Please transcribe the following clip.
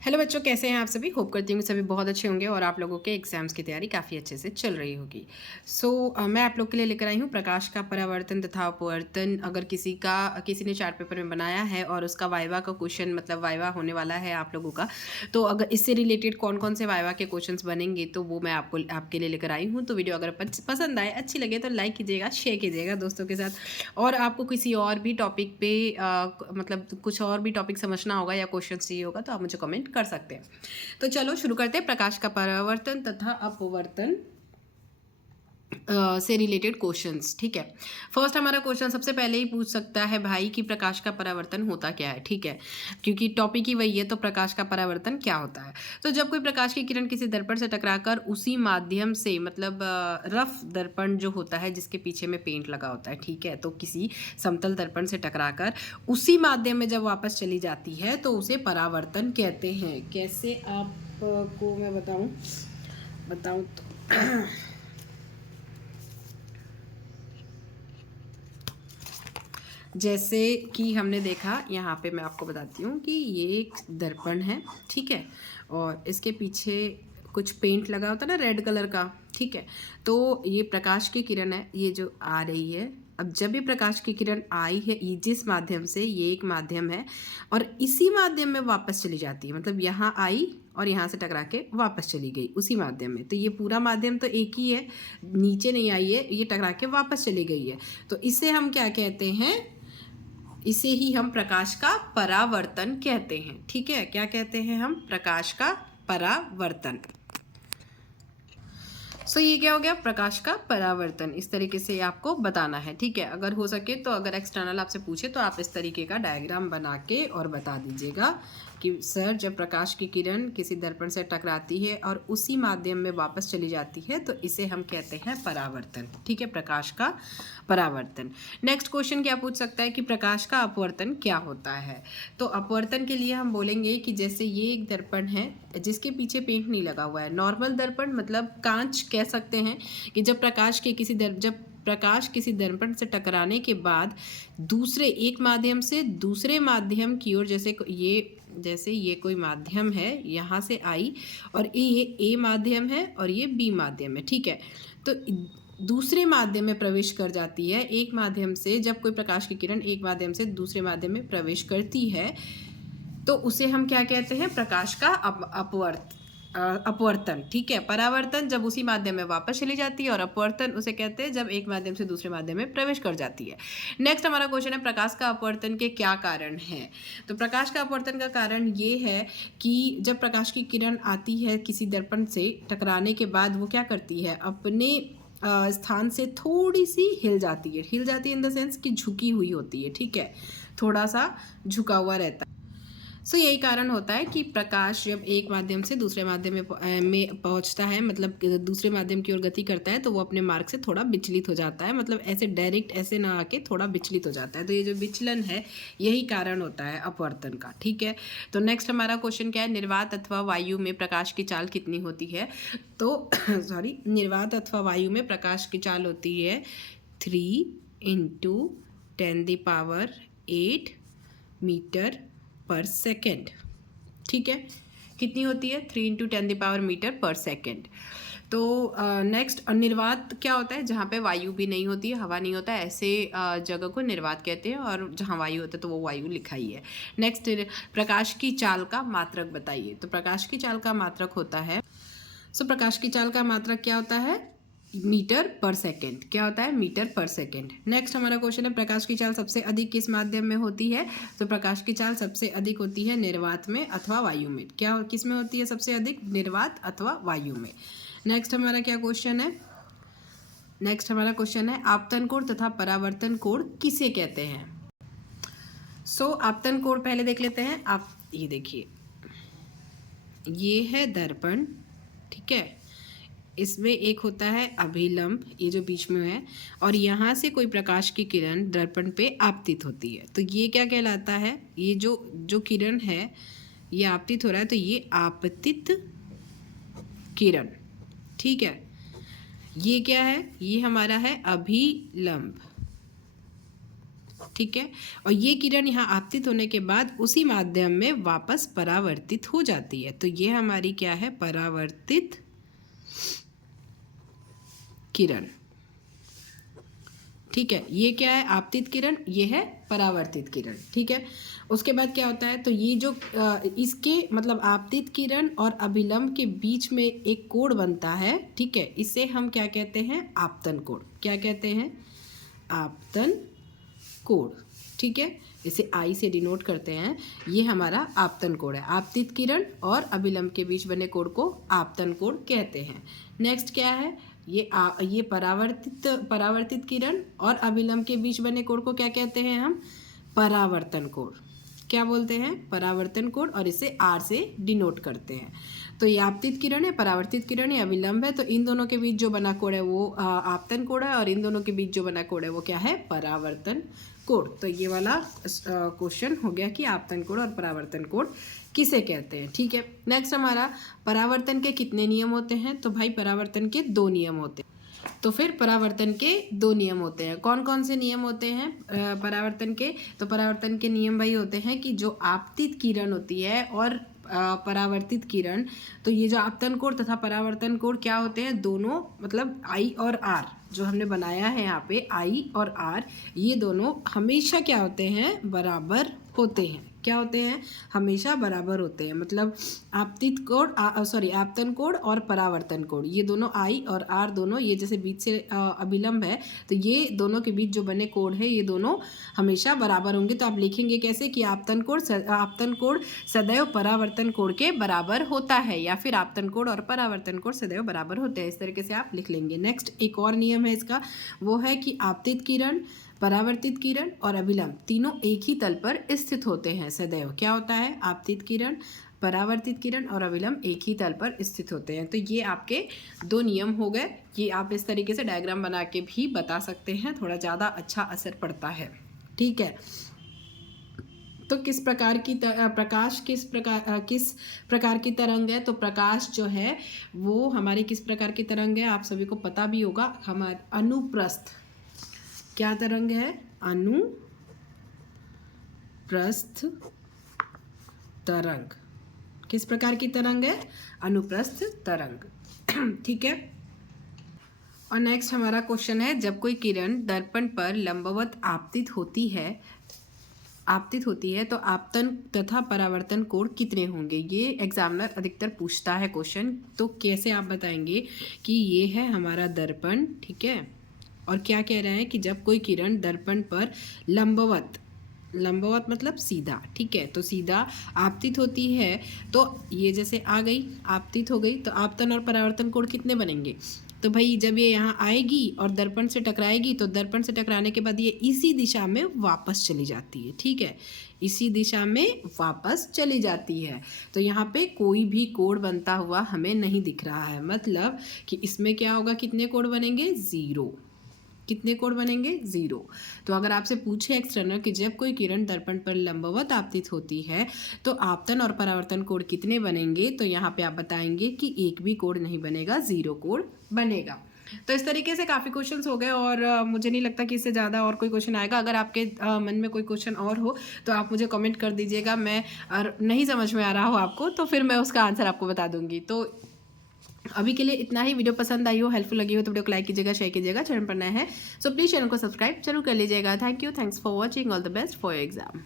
Hello बच्चों, कैसे हैं आप सभी। होप करती हूँ सभी बहुत अच्छे होंगे और आप लोगों के एग्जाम्स की तैयारी काफ़ी अच्छे से चल रही होगी। मैं आप लोग के लिए लेकर आई हूँ प्रकाश का परावर्तन तथा अपवर्तन। अगर किसी ने चार्ट पेपर में बनाया है और उसका वाइवा का क्वेश्चन मतलब वाइवा होने वाला है आप लोगों का, तो अगर इससे रिलेटेड कौन कौन से वाइवा के क्वेश्चन बनेंगे तो वो मैं आपके लिए लेकर आई हूँ। तो वीडियो अगर पसंद आए, अच्छी लगे तो लाइक कीजिएगा, शेयर कीजिएगा दोस्तों के साथ। और आपको किसी और भी टॉपिक पे मतलब कुछ और भी टॉपिक समझना होगा या क्वेश्चन चाहिए होगा तो आप मुझे कमेंट कर सकते हैं। तो चलो शुरू करते हैं। प्रकाश का परावर्तन तथा अपवर्तन से रिलेटेड क्वेश्चंस। ठीक है, फर्स्ट हमारा क्वेश्चन सबसे पहले ही पूछ सकता है भाई कि प्रकाश का परावर्तन होता क्या है। ठीक है, क्योंकि टॉपिक ही वही है, तो प्रकाश का परावर्तन क्या होता है। तो जब कोई प्रकाश की किरण किसी दर्पण से टकराकर उसी माध्यम से मतलब रफ दर्पण जो होता है जिसके पीछे में पेंट लगा होता है, ठीक है, तो किसी समतल दर्पण से टकराकर उसी माध्यम में जब वापस चली जाती है तो उसे परावर्तन कहते हैं। कैसे आपको मैं बताऊं तो जैसे कि हमने देखा, यहाँ पे मैं आपको बताती हूँ कि ये एक दर्पण है, ठीक है, और इसके पीछे कुछ पेंट लगा होता है ना रेड कलर का, ठीक है। तो ये प्रकाश की किरण है, ये जो आ रही है। अब जब ये प्रकाश की किरण आई है ये जिस माध्यम से, ये एक माध्यम है और इसी माध्यम में वापस चली जाती है, मतलब यहाँ आई और यहाँ से टकरा के वापस चली गई उसी माध्यम में। तो ये पूरा माध्यम तो एक ही है, नीचे नहीं आई है, ये टकरा के वापस चली गई है। तो इसे हम क्या कहते हैं, इसे ही हम प्रकाश का परावर्तन कहते हैं। ठीक है, क्या कहते हैं हम, प्रकाश का परावर्तन। ये क्या हो गया, प्रकाश का परावर्तन। इस तरीके से आपको बताना है। ठीक है, अगर हो सके तो अगर एक्सटर्नल आपसे पूछे तो आप इस तरीके का डायग्राम बना के और बता दीजिएगा कि सर जब प्रकाश की किरण किसी दर्पण से टकराती है और उसी माध्यम में वापस चली जाती है तो इसे हम कहते हैं परावर्तन। ठीक है, प्रकाश का परावर्तन। नेक्स्ट क्वेश्चन क्या पूछ सकता है कि प्रकाश का अपवर्तन क्या होता है। तो अपवर्तन के लिए हम बोलेंगे कि जैसे ये एक दर्पण है जिसके पीछे पेंट नहीं लगा हुआ है, नॉर्मल दर्पण मतलब कांच कह सकते हैं, कि जब प्रकाश किसी दर्पण से टकराने के बाद दूसरे एक माध्यम से दूसरे माध्यम की ओर, जैसे ये कोई माध्यम है, यहाँ से आई और ये ए माध्यम है और ये बी माध्यम है, ठीक है। तो दूसरे माध्यम में प्रवेश कर जाती है। एक माध्यम से जब कोई प्रकाश की किरण एक माध्यम से दूसरे माध्यम में प्रवेश करती है तो उसे हम क्या कहते हैं, प्रकाश का अपवर्तन। ठीक है, परावर्तन जब उसी माध्यम में वापस चली जाती है और अपवर्तन उसे कहते हैं जब एक माध्यम से दूसरे माध्यम में प्रवेश कर जाती है। नेक्स्ट हमारा क्वेश्चन है प्रकाश का अपवर्तन के क्या कारण हैं। तो प्रकाश का अपवर्तन का कारण ये है कि जब प्रकाश की किरण आती है किसी दर्पण से टकराने के बाद वो क्या करती है, अपने स्थान से थोड़ी सी हिल जाती है इन द सेंस कि झुकी हुई होती है, ठीक है, थोड़ा सा झुका हुआ रहता है। यही कारण होता है कि प्रकाश जब एक माध्यम से दूसरे माध्यम में पहुंचता है, मतलब दूसरे माध्यम की ओर गति करता है, तो वो अपने मार्ग से थोड़ा विचलित हो जाता है, मतलब ऐसे डायरेक्ट ऐसे ना आके थोड़ा विचलित हो जाता है। तो ये जो विचलन है यही कारण होता है अपवर्तन का। ठीक है, तो नेक्स्ट हमारा क्वेश्चन क्या है, निर्वात अथवा वायु में प्रकाश की चाल कितनी होती है। तो निर्वात अथवा वायु में प्रकाश की चाल होती है 3 × 10⁸ मीटर पर सेकेंड। ठीक है, कितनी होती है, 3 × 10⁻मीटर पर सेकेंड। तो नेक्स्ट निर्वात क्या होता है, जहाँ पे वायु भी नहीं होती है, हवा नहीं होता है, ऐसे जगह को निर्वात कहते हैं, और जहाँ वायु होता है तो वो वायु लिखा ही है। नेक्स्ट, प्रकाश की चाल का मात्रक बताइए। तो प्रकाश की चाल का मात्रक होता है, प्रकाश की चाल का मात्रक क्या होता है, मीटर पर सेकेंड। क्या होता है, मीटर पर सेकेंड। नेक्स्ट हमारा क्वेश्चन है प्रकाश की चाल सबसे अधिक किस माध्यम में होती है। तो प्रकाश की चाल सबसे अधिक होती है निर्वात में अथवा वायु में। क्या किस में होती है सबसे अधिक, निर्वात अथवा वायु में। नेक्स्ट हमारा क्या क्वेश्चन है, नेक्स्ट हमारा क्वेश्चन है आपतन कोण तथा परावर्तन कोण किसे कहते हैं। आपतन कोण पहले देख लेते हैं। आप ये देखिए, ये है दर्पण, ठीक है, इसमें एक होता है अभिलंब, ये जो बीच में है, और यहाँ से कोई प्रकाश की किरण दर्पण पे आपतित होती है, तो ये क्या कहलाता है, ये जो किरण है ये आपतित हो रहा है, तो ये आपतित किरण। ठीक है, ये क्या है, ये हमारा है अभिलंब। ठीक है। और ये किरण यहाँ आपतित होने के बाद उसी माध्यम में वापस परावर्तित हो जाती है। तो ये हमारी क्या है, परावर्तित किरण। ठीक है, ये क्या है, आपतित किरण, ये है परावर्तित किरण। ठीक है, उसके बाद क्या होता है, तो ये जो इसके मतलब आपतित किरण और अभिलंब के बीच में एक कोण बनता है। ठीक है, इसे हम क्या कहते हैं, आपतन कोण। क्या कहते हैं, आपतन कोण। ठीक है, इसे आई से डिनोट करते हैं। ये हमारा आपतन कोण है। आपतित किरण और अभिलंब के बीच बने कोण को आपतन कोण कहते हैं। नेक्स्ट क्या है, ये परावर्तित किरण और अभिलंब के बीच बने कोण को क्या कहते हैं हम, परावर्तन कोण। क्या बोलते हैं, परावर्तन कोण, और इसे आर से डिनोट करते हैं। तो ये आपतित किरण है, परावर्तित किरण है, अभिलंब है, तो इन दोनों के बीच जो बना कोण है वो आपतन कोण है, और इन दोनों के बीच जो बना कोण है वो क्या है, परावर्तन कोण। तो ये वाला क्वेश्चन हो गया कि आपतन कोण और परावर्तन कोण किसे कहते हैं। ठीक है, नेक्स्ट हमारा परावर्तन के कितने नियम होते हैं, तो भाई परावर्तन के 2 नियम होते हैं। तो फिर परावर्तन के 2 नियम होते हैं। कौन कौन से नियम होते हैं परावर्तन के, तो परावर्तन के नियम वही होते हैं कि जो आपतित किरण होती है और परावर्तित किरण, तो ये जो आपतन कोण तथा परावर्तन कोण क्या होते हैं, दोनों मतलब आई और आर जो हमने बनाया है यहाँ पे, आई और आर, ये दोनों हमेशा क्या होते हैं, बराबर होते हैं। क्या होते हैं, हमेशा बराबर होते हैं। मतलब आपतित कोण आपतन कोण और परावर्तन कोण, ये दोनों आई और आर दोनों, ये जैसे बीच से अभिलंब है, तो ये दोनों के बीच जो बने कोण है ये दोनों हमेशा बराबर होंगे। तो आप लिखेंगे कैसे कि आपतन कोण सदैव परावर्तन कोण के बराबर होता है, या फिर आपतन कोण और परावर्तन कोण सदैव बराबर होते हैं। इस तरीके से आप लिख लेंगे। नेक्स्ट एक और नियम है इसका, वो है कि आपतित किरण, परावर्तित किरण और अभिलंब तीनों एक ही तल पर स्थित होते हैं सदैव। क्या होता है, आपतित किरण, परावर्तित किरण और अभिलंब एक ही तल पर स्थित होते हैं। तो ये आपके 2 नियम हो गए। ये आप इस तरीके से डायग्राम बना के भी बता सकते हैं, थोड़ा ज़्यादा अच्छा असर पड़ता है। ठीक है, तो किस प्रकार की प्रकाश किस प्रकार की तरंग है, तो प्रकाश जो है वो हमारी किस प्रकार की तरंग है, आप सभी को पता भी होगा, हमारे अनुप्रस्थ क्या तरंग है, अनुप्रस्थ तरंग। किस प्रकार की तरंग है, अनुप्रस्थ तरंग। ठीक है, और नेक्स्ट हमारा क्वेश्चन है, जब कोई किरण दर्पण पर लंबवत आपतित होती है तो आपतन तथा परावर्तन कोण कितने होंगे। ये एग्जामिनर अधिकतर पूछता है क्वेश्चन। तो कैसे आप बताएंगे कि ये है हमारा दर्पण, ठीक है, और क्या कह रहा है कि जब कोई किरण दर्पण पर लंबवत मतलब सीधा, ठीक है, तो सीधा आपतित होती है, तो ये जैसे आ गई, आपतित हो गई, तो आपतन और परावर्तन कोण कितने बनेंगे, तो भाई जब ये यहाँ आएगी और दर्पण से टकराएगी, तो दर्पण से टकराने के बाद ये इसी दिशा में वापस चली जाती है। ठीक है, इसी दिशा में वापस चली जाती है। तो यहाँ पे कोई भी कोण बनता हुआ हमें नहीं दिख रहा है, मतलब कि इसमें क्या होगा, कितने कोण बनेंगे, 0। कितने कोण बनेंगे, 0। तो अगर आपसे पूछे एक्सटर्नल कि जब कोई किरण दर्पण पर लंबवत आपतित होती है तो आपतन और परावर्तन कोण कितने बनेंगे, तो यहाँ पे आप बताएंगे कि एक भी कोण नहीं बनेगा, 0 कोण बनेगा। तो इस तरीके से काफ़ी क्वेश्चंस हो गए, और मुझे नहीं लगता कि इससे ज़्यादा और कोई क्वेश्चन आएगा। अगर आपके मन में कोई क्वेश्चन और हो तो आप मुझे कमेंट कर दीजिएगा। मैं नहीं समझ में आ रहा हो आपको तो फिर मैं उसका आंसर आपको बता दूंगी। तो अभी के लिए इतना ही। वीडियो पसंद आई हो, हेल्पफुल लगी हो तो वीडियो को लाइक कीजिएगा, शेयर कीजिएगा। चैनल पर नया है सो प्लीज़ चैनल को सब्सक्राइब जरूर कर लीजिएगा। Thank you, thanks for watching, all the best for your exam.